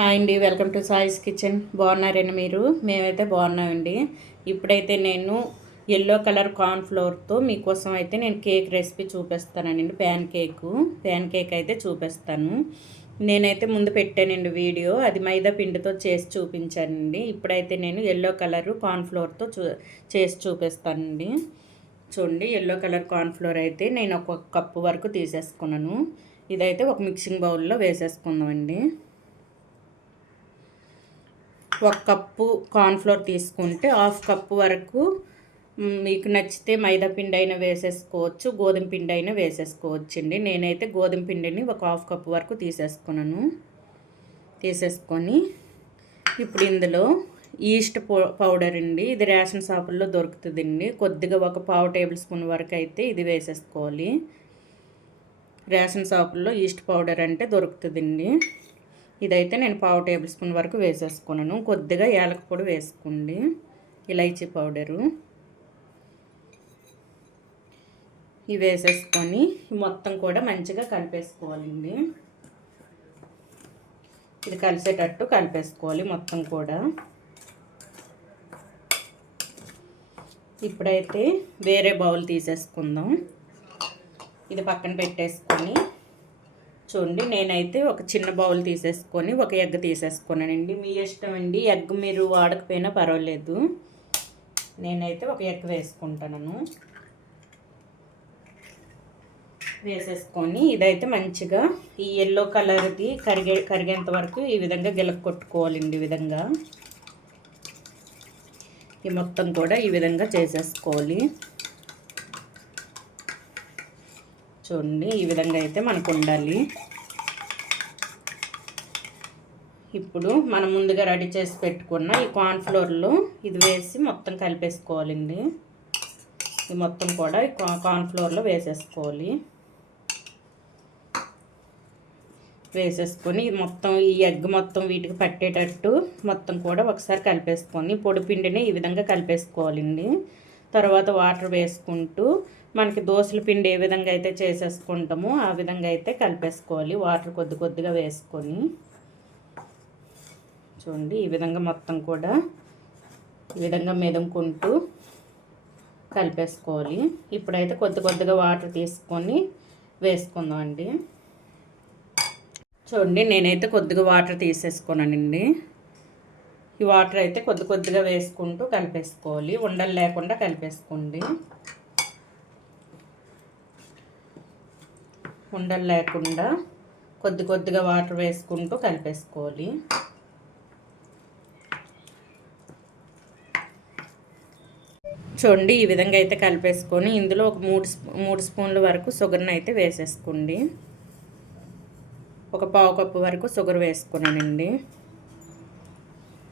Hi అండి, welcome to సాయిస్ kitchen. బాగున్నారండి మీరు? మేమైతే బాగున్నామండి. ఇప్పుడైతే నేను ఎల్లో కలర్ కార్న్ ఫ్లోర్తో మీకోసం అయితే నేను కేక్ రెసిపీ చూపిస్తానండి. ప్యాన్ కేక్ అయితే చూపిస్తాను. నేనైతే ముందు పెట్టానండి వీడియో, అది మైదా పిండితో చేసి చూపించానండి. ఇప్పుడైతే నేను ఎల్లో కలర్ కార్న్ ఫ్లోర్తో చేసి చూపిస్తానండి. చూడండి, ఎల్లో కలర్ కార్న్ ఫ్లోర్ అయితే నేను ఒక కప్పు వరకు తీసేసుకున్నాను. ఇదైతే ఒక మిక్సింగ్ బౌల్లో వేసేసుకుందామండి. 1 కప్పు కార్న్ఫ్లోర్ తీసుకుంటే 1/2 కప్పు వరకు మీకు నచ్చితే మైదా పిండి అయినా వేసేసుకోవచ్చు, గోధుమ పిండి అయినా వేసేసుకోవచ్చండి. నేనైతే గోధుమ పిండిని ఒక 1/2 కప్పు వరకు తీసేసుకొని ఇప్పుడు ఇందులో ఈస్ట్ పౌడర్ అండి. ఇది రేషన్ షాపుల్లో దొరుకుతుందండి. కొద్దిగా ఒక 1/2 టేబుల్ స్పూన్ వరకు అయితే ఇది వేసేసుకోవాలి. రేషన్ షాపుల్లో ఈస్ట్ పౌడర్ అంటే దొరుకుతుందండి. ఇదైతే నేను 1/2 టేబుల్ స్పూన్ వరకు వేసేసుకున్నాను. కొద్దిగా యాలక పొడి వేసుకోండి, ఇలైచీ పౌడరు. ఇవి వేసేసుకొని మొత్తం కూడా మంచిగా కలిపేసుకోవాలండి. ఇది కలిసేటట్టు కలిపేసుకోవాలి మొత్తం కూడా. ఇప్పుడైతే వేరే బౌల్ తీసేసుకుందాం. ఇది పక్కన పెట్టేసుకొని చూడండి, నేనైతే ఒక చిన్న బౌల్ తీసేసుకొని ఒక ఎగ్ తీసేసుకున్నానండి. మీ ఇష్టం అండి, ఎగ్ మీరు వాడకపోయినా పర్వాలేదు. నేనైతే ఒక ఎగ్ వేసుకుంటాను. వేసేసుకొని ఇదైతే మంచిగా ఈ ఎల్లో కలర్ది కరిగేంత వరకు ఈ విధంగా గిలక కొట్టుకోవాలండి. ఈ విధంగా ఈ మొత్తం కూడా ఈ విధంగా చేసేసుకోవాలి. చూడండి, ఈ విధంగా అయితే మనకు ఉండాలి. ఇప్పుడు మనం ముందుగా రెడీ చేసి పెట్టుకున్న ఈ కార్న్ ఫ్లోర్లో ఇది వేసి మొత్తం కలిపేసుకోవాలండి. ఈ మొత్తం కూడా ఈ కార్న్ ఫ్లోర్లో వేసేసుకోవాలి. వేసేసుకొని మొత్తం ఈ ఎగ్ మొత్తం వీటికి పట్టేటట్టు మొత్తం కూడా ఒకసారి కలిపేసుకొని పొడి పిండిని ఈ విధంగా కలిపేసుకోవాలండి. తర్వాత వాటర్ వేసుకుంటూ మనకి దోశల పిండి ఏ విధంగా అయితే చేసేసుకుంటామో ఆ విధంగా అయితే కలిపేసుకోవాలి. వాటర్ కొద్దిగా వేసుకొని చూడండి, ఈ విధంగా మొత్తం కూడా ఈ విధంగా మెదుముకుంటూ కలిపేసుకోవాలి. ఇప్పుడైతే కొద్దిగా వాటర్ తీసుకొని వేసుకుందాం అండి. చూడండి, నేనైతే కొద్దిగా వాటర్ తీసేసుకున్నానండి. ఈ వాటర్ అయితే కొద్దిగా వేసుకుంటూ కలిపేసుకోవాలి. ఉండలు లేకుండా కలిపేసుకోండి. ఉండలు లేకుండా కొద్దిగా వాటర్ వేసుకుంటూ కలిపేసుకోవాలి. చూడండి, ఈ విధంగా అయితే కలిపేసుకొని ఇందులో ఒక 3 స్పూన్ల వరకు షుగర్ని అయితే వేసేసుకోండి. ఒక 1/2 కప్పు వరకు షుగర్ వేసుకున్నానండి.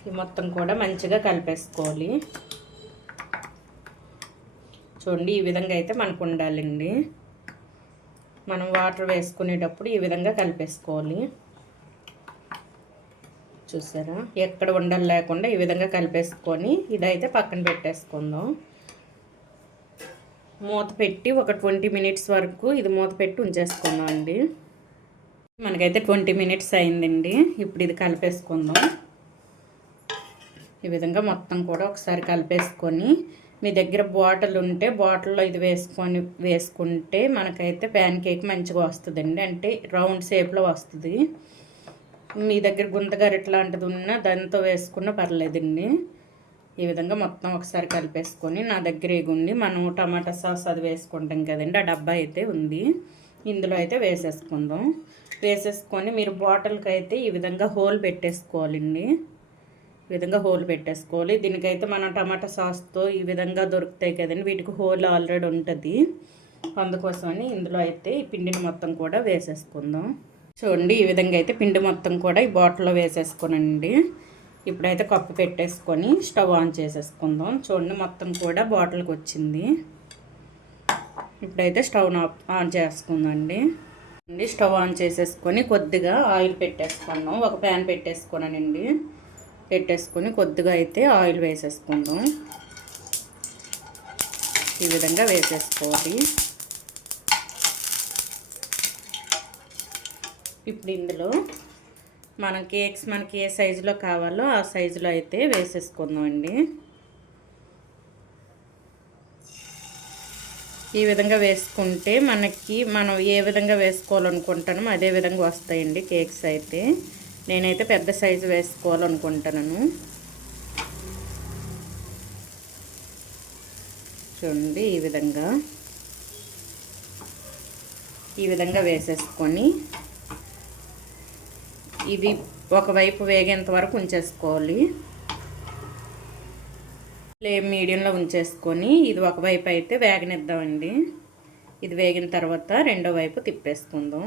ఈ మొత్తం కూడా మంచిగా కలిపేసుకోవాలి. చూడండి, ఈ విధంగా అయితే మనకు ఉండాలండి. మనం వాటర్ వేసుకునేటప్పుడు ఈ విధంగా కలిపేసుకోవాలి. చూసారా, ఎక్కడ ఉండలు లేకుండా ఈ విధంగా కలిపేసుకొని ఇదైతే పక్కన పెట్టేసుకుందాం. మూత పెట్టి ఒక 20 మినిట్స్ వరకు ఇది మూత పెట్టి ఉంచేసుకుందాం అండి. మనకైతే 20 మినిట్స్ అయిందండి. ఇప్పుడు ఇది కలిపేసుకుందాం. ఈ విధంగా మొత్తం కూడా ఒకసారి కలిపేసుకొని మీ దగ్గర బాటిల్ ఉంటే బాటిల్లో ఇది వేసుకుంటే మనకైతే ప్యాన్ కేక్ మంచిగా వస్తుందండి. అంటే రౌండ్ షేప్లో వస్తుంది. మీ దగ్గర గుంతగారు ఇట్లాంటిది ఉన్నా దాంతో వేసుకున్నా పర్లేదండి. ఈ విధంగా మొత్తం ఒకసారి కలిపేసుకొని నా దగ్గర ఎగుండి మనం టమాటా సాస్ అది వేసుకుంటాం కదండి, ఆ డబ్బా అయితే ఉంది. ఇందులో అయితే వేసేసుకుందాం. వేసేసుకొని మీరు బాటిల్కి అయితే ఈ విధంగా హోల్ పెట్టేసుకోవాలండి. ఈ విధంగా హోల్ పెట్టేసుకోవాలి. దీనికైతే మనం టమాటా సాస్తో ఈ విధంగా దొరుకుతాయి కదండి, వీటికి హోల్ ఆల్రెడీ ఉంటుంది. అందుకోసమని ఇందులో అయితే ఈ పిండిని మొత్తం కూడా వేసేసుకుందాం. చూడండి, ఈ విధంగా అయితే పిండి మొత్తం కూడా ఈ బాటిల్లో వేసేసుకోనండి. ఇప్పుడైతే కప్పు పెట్టేసుకొని స్టవ్ ఆన్ చేసేసుకుందాం. చూడండి, మొత్తం కూడా బాటిల్కి వచ్చింది. ఇప్పుడైతే స్టవ్ ఆన్ చేసుకుందండి. స్టవ్ ఆన్ చేసేసుకొని కొద్దిగా ఆయిల్ పెట్టేసుకున్నాం. ఒక ప్యాన్ పెట్టేసుకున్నానండి. పెట్టేసుకొని కొద్దిగా అయితే ఆయిల్ వేసేసుకుందాం. ఈ విధంగా వేసేసుకోవాలి. ఇప్పుడు ఇందులో మన కేక్స్ మనకి ఏ సైజులో కావాలో ఆ సైజులో అయితే వేసేసుకుందాం అండి. ఈ విధంగా వేసుకుంటే మనం ఏ విధంగా వేసుకోవాలనుకుంటానో అదే విధంగా వస్తాయండి కేక్స్ అయితే. నేనైతే పెద్ద సైజు వేసుకోవాలనుకుంటున్నాను. చూడండి ఈ విధంగా వేసేసుకొని ఇవి ఒకవైపు వేగేంత వరకు ఉంచేసుకోవాలి. ఫ్లేమ్ మీడియంలో ఉంచేసుకొని ఇది ఒకవైపు అయితే వేగనిద్దామండి. ఇది వేగిన తర్వాత రెండో వైపు తిప్పేసుకుందాం.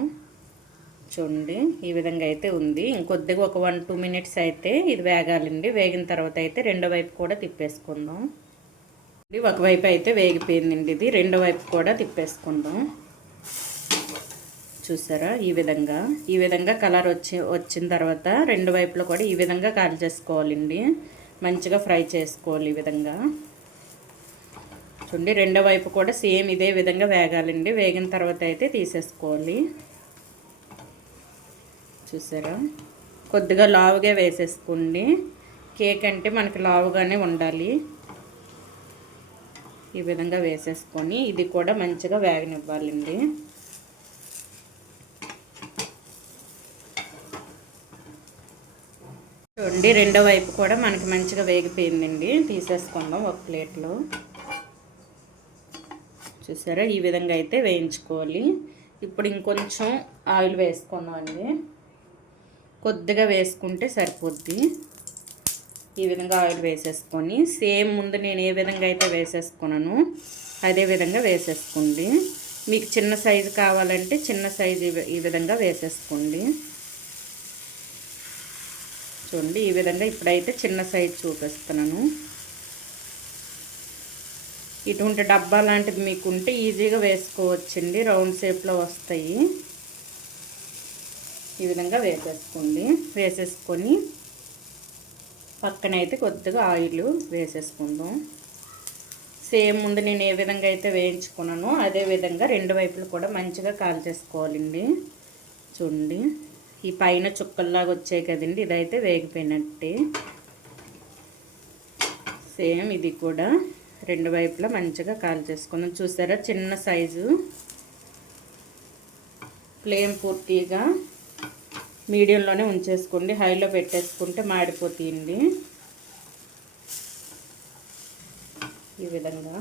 చూడండి ఈ విధంగా అయితే ఉంది. ఇంకొద్దిగా ఒక 1-2 మినిట్స్ అయితే ఇది వేగాలండి. వేగిన తర్వాత అయితే రెండో వైపు కూడా తిప్పేసుకుందాం. ఇది ఒకవైపు అయితే వేగిపోయిందండి. ఇది రెండో వైపు కూడా తిప్పేసుకుందాం. చూసారా ఈ విధంగా కలర్ వచ్చిన తర్వాత రెండు వైపులో కూడా ఈ విధంగా కాల్ చేసుకోవాలండి. మంచిగా ఫ్రై చేసుకోవాలి ఈ విధంగా. చూడండి రెండో వైపు కూడా సేమ్ ఇదే విధంగా వేగాలండి. వేగిన తర్వాత అయితే తీసేసుకోవాలి. చూసారా కొద్దిగా లావుగా వేసేసుకోండి. కేక్ అంటే మనకి లావుగానే ఉండాలి. ఈ విధంగా వేసేసుకొని ఇది కూడా మంచిగా వేగనివ్వాలండి. చూడండి రెండో వైపు కూడా మనకి మంచిగా వేగిపోయిందండి. తీసేసుకుందాం ఒక ప్లేట్లో. చూసారా ఈ విధంగా అయితే వేయించుకోవాలి. ఇప్పుడు ఇంకొంచెం ఆయిల్ వేసుకుందాం అండి. కొద్దిగా వేసుకుంటే సరిపోద్ది. ఈ విధంగా ఆయిల్ వేసేసుకొని సేమ్ ముందు నేను ఏ విధంగా అయితే వేసేసుకున్నాను అదే విధంగా వేసేసుకోండి. మీకు చిన్న సైజు కావాలంటే చిన్న సైజు ఈ విధంగా వేసేసుకోండి. చూడండి ఈ విధంగా ఇప్పుడైతే చిన్న సైజు చూపిస్తున్నాను. ఇటువంటి డబ్బా లాంటిది మీకు ఉంటే ఈజీగా వేసుకోవచ్చండి. రౌండ్ షేప్లో వస్తాయి. ఈ విధంగా వేసేసుకోండి. వేసేసుకొని పక్కనైతే కొద్దిగా ఆయిల్ వేసేసుకుందాం. సేమ్ ముందు నేను ఏ విధంగా అయితే వేయించుకున్నానో అదే విధంగా రెండు వైపులు కూడా మంచిగా కాల్చేసుకోవాలండి. చూడండి ఈ పైన చుక్కల్లాగా వచ్చాయి కదండి, ఇదైతే వేగిపోయినట్టే. సేమ్ ఇది కూడా రెండు వైపులా మంచిగా కాల్చేసుకుందాం. చూసారా చిన్న సైజు. ఫ్లేమ్ పూర్తిగా మీడియంలోనే ఉంచేసుకోండి. హైలో పెట్టేసుకుంటే మాడిపోతాయండి. ఈ విధంగా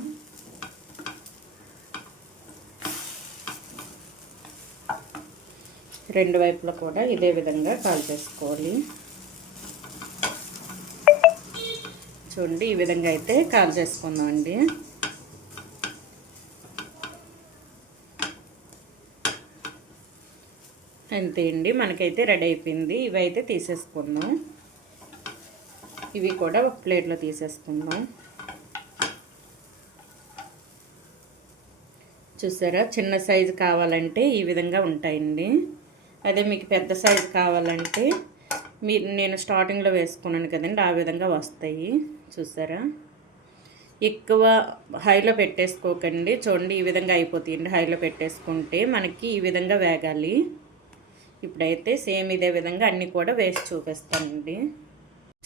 రెండు వైపులా కూడా ఇదే విధంగా కాల్చేసుకోవాలి. చూడండి ఈ విధంగా అయితే కాల్చేసుకుందామండి. అంతే అండి, మనకైతే రెడీ అయిపోయింది. ఇవైతే తీసేసుకుందాం. ఇవి కూడా ఒక ప్లేట్లో తీసేసుకుందాం. చూసారా చిన్న సైజు కావాలంటే ఈ విధంగా ఉంటాయండి. అదే మీకు పెద్ద సైజు కావాలంటే నేను స్టార్టింగ్లో వేసుకున్నాను కదండి, ఆ విధంగా వస్తాయి. చూసారా ఎక్కువ హైలో పెట్టేసుకోకండి. చూడండి ఈ విధంగా అయిపోతాయండి. హైలో పెట్టేసుకుంటే మనకి ఈ విధంగా వేగాలి. ఇప్పుడైతే సేమ్ ఇదే విధంగా అన్నీ కూడా వేసి చూపిస్తానండి.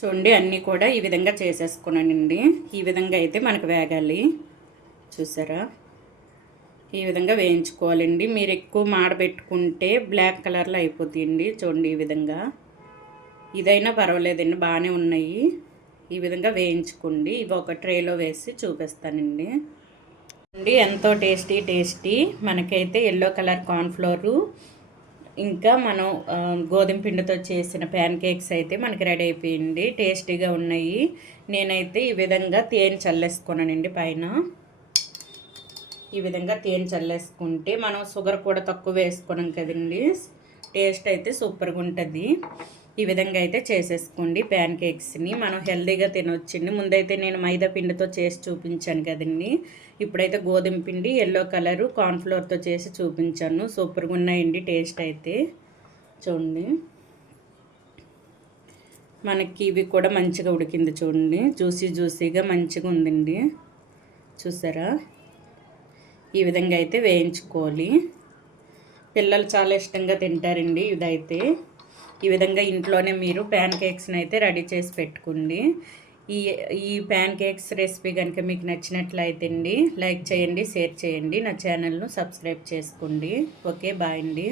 చూడండి అన్నీ కూడా ఈ విధంగా చేసేసుకున్నానండి. ఈ విధంగా అయితే మనకు వేగాలి. చూసారా ఈ విధంగా వేయించుకోవాలండి. మీరు ఎక్కువ మాడబెట్టుకుంటే బ్లాక్ కలర్లో అయిపోతాయండి. చూడండి ఈ విధంగా. ఇదైనా పర్వాలేదండి, బాగానే ఉన్నాయి. ఈ విధంగా వేయించుకోండి. ఇవి ఒక ట్రేలో వేసి చూపిస్తానండి. ఎంతో టేస్టీ మనకైతే ఎల్లో కలర్ కార్న్ఫ్లోరు ఇంకా మనం గోధుమ పిండితో చేసిన ప్యాన్ కేక్స్ అయితే మనకి రెడీ అయిపోయింది. టేస్టీగా ఉన్నాయి. నేనైతే ఈ విధంగా తేనె చల్లేసుకున్నానండి పైన. ఈ విధంగా తేనె చల్లేసుకుంటే మనం షుగర్ కూడా తక్కువ వేసుకున్నాం కదండి, టేస్ట్ అయితే సూపర్గా ఉంటుంది. ఈ విధంగా అయితే చేసేసుకోండి. ప్యాన్ కేక్స్ని మనం హెల్తీగా తినొచ్చండి. ముందైతే నేను మైదా పిండితో చేసి చూపించాను కదండి, ఇప్పుడైతే గోధుమ పిండి ఎల్లో కలరు కార్న్ఫ్లోర్తో చేసి చూపించాను. సూపర్గా ఉన్నాయండి టేస్ట్ అయితే. చూడండి మనకి ఇవి కూడా మంచిగా ఉడికింది. చూడండి జ్యూసీగా మంచిగా ఉందండి. చూసారా ఈ విధంగా అయితే వేయించుకోవాలి. పిల్లలు చాలా ఇష్టంగా తింటారండి. ఇదైతే ఈ విధంగా ఇంట్లోనే మీరు ప్యాన్ కేక్స్ని అయితే రెడీ చేసి పెట్టుకోండి. ఈ ఈ ప్యాన్ కేక్స్ రెసిపీ కనుక మీకు నచ్చినట్లయితే అండి లైక్ చేయండి, షేర్ చేయండి, నా ఛానల్ను సబ్స్క్రైబ్ చేసుకోండి. ఓకే, బాయ్ అండి.